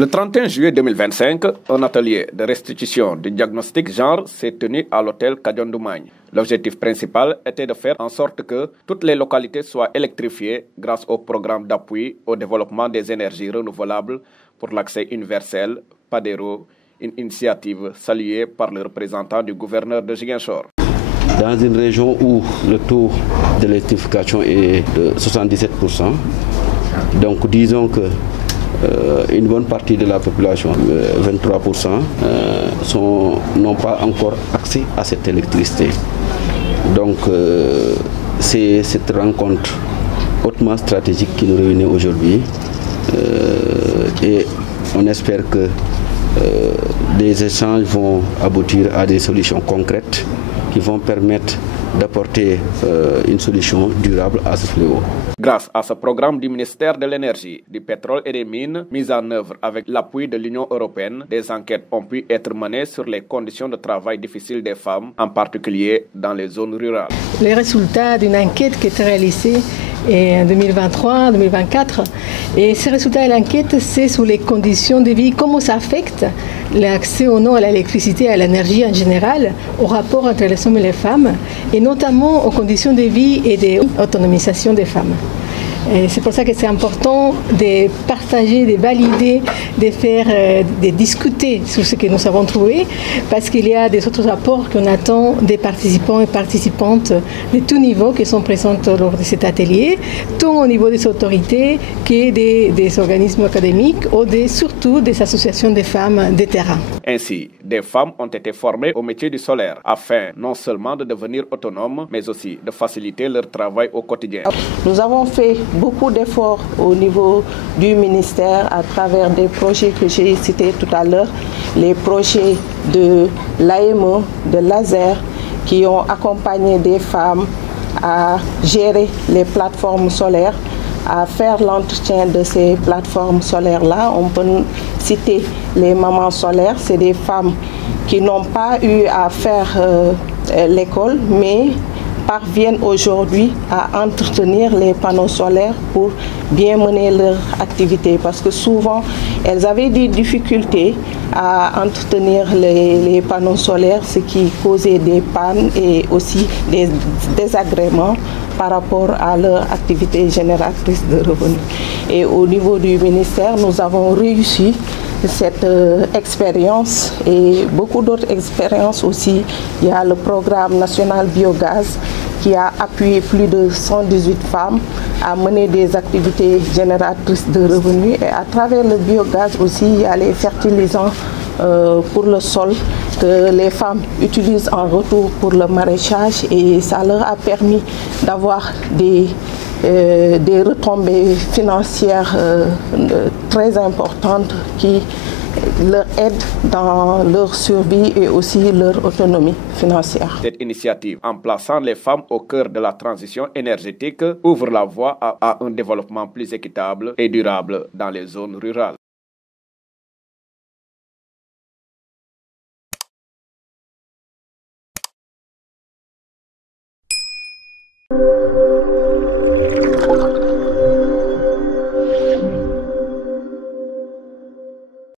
Le 31 juillet 2025, un atelier de restitution du diagnostic genre s'est tenu à l'hôtel Kadiondoumagne. L'objectif principal était de faire en sorte que toutes les localités soient électrifiées grâce au programme d'appui au développement des énergies renouvelables pour l'accès universel, PADERO, une initiative saluée par le représentant du gouverneur de Ziguinchor. Dans une région où le taux d'électrification est de 77%, donc disons que une bonne partie de la population, 23%, n'ont pas encore accès à cette électricité. Donc c'est cette rencontre hautement stratégique qui nous réunit aujourd'hui et on espère que des échanges vont aboutir à des solutions concrètes qui vont permettre d'apporter une solution durable à ce fléau. Grâce à ce programme du ministère de l'Énergie, du Pétrole et des Mines, mis en œuvre avec l'appui de l'Union européenne, des enquêtes ont pu être menées sur les conditions de travail difficiles des femmes, en particulier dans les zones rurales. Les résultats d'une enquête qui a été réalisée en 2023-2024, et ces résultats de l'enquête, c'est sur les conditions de vie, comment ça affecte l'accès ou non à l'électricité et à l'énergie en général, au rapport entre les hommes et les femmes, et notamment aux conditions de vie et de l'autonomisation des femmes. C'est pour ça que c'est important de partager, de valider, de faire, de discuter sur ce que nous avons trouvé, parce qu'il y a des autres rapports qu'on attend des participants et participantes de tous niveaux qui sont présents lors de cet atelier, tant au niveau des autorités que des organismes académiques ou surtout des associations de femmes de terrain. Ainsi, des femmes ont été formées au métier du solaire afin non seulement de devenir autonomes, mais aussi de faciliter leur travail au quotidien. Nous avons fait beaucoup d'efforts au niveau du ministère à travers des projets que j'ai cités tout à l'heure, les projets de l'AME, de l'ASER, qui ont accompagné des femmes à gérer les plateformes solaires, à faire l'entretien de ces plateformes solaires-là. On peut citer les mamans solaires, c'est des femmes qui n'ont pas eu à faire l'école, mais parviennent aujourd'hui à entretenir les panneaux solaires pour bien mener leur activité, parce que souvent elles avaient des difficultés à entretenir les panneaux solaires, ce qui causait des pannes et aussi des désagréments par rapport à leur activité génératrice de revenus. Et au niveau du ministère, nous avons réussi cette expérience et beaucoup d'autres expériences aussi. Il y a le programme national biogaz qui a appuyé plus de 118 femmes à mener des activités génératrices de revenus. Et à travers le biogaz aussi, il y a les fertilisants pour le sol que les femmes utilisent en retour pour le maraîchage, et ça leur a permis d'avoir des retombées financières très importantes qui leur aident dans leur survie et aussi leur autonomie financière. Cette initiative, en plaçant les femmes au cœur de la transition énergétique, ouvre la voie à un développement plus équitable et durable dans les zones rurales.